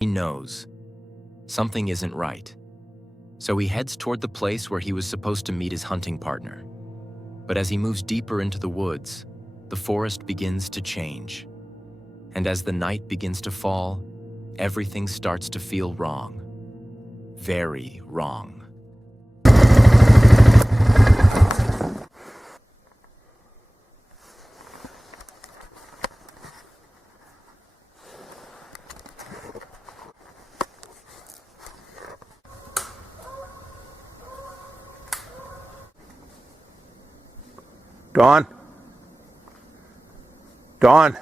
He knows something isn't right, so he heads toward the place where he was supposed to meet his hunting partner. But as he moves deeper into the woods, the forest begins to change. And as the night begins to fall, everything starts to feel wrong. Very wrong. Dawn? Dawn?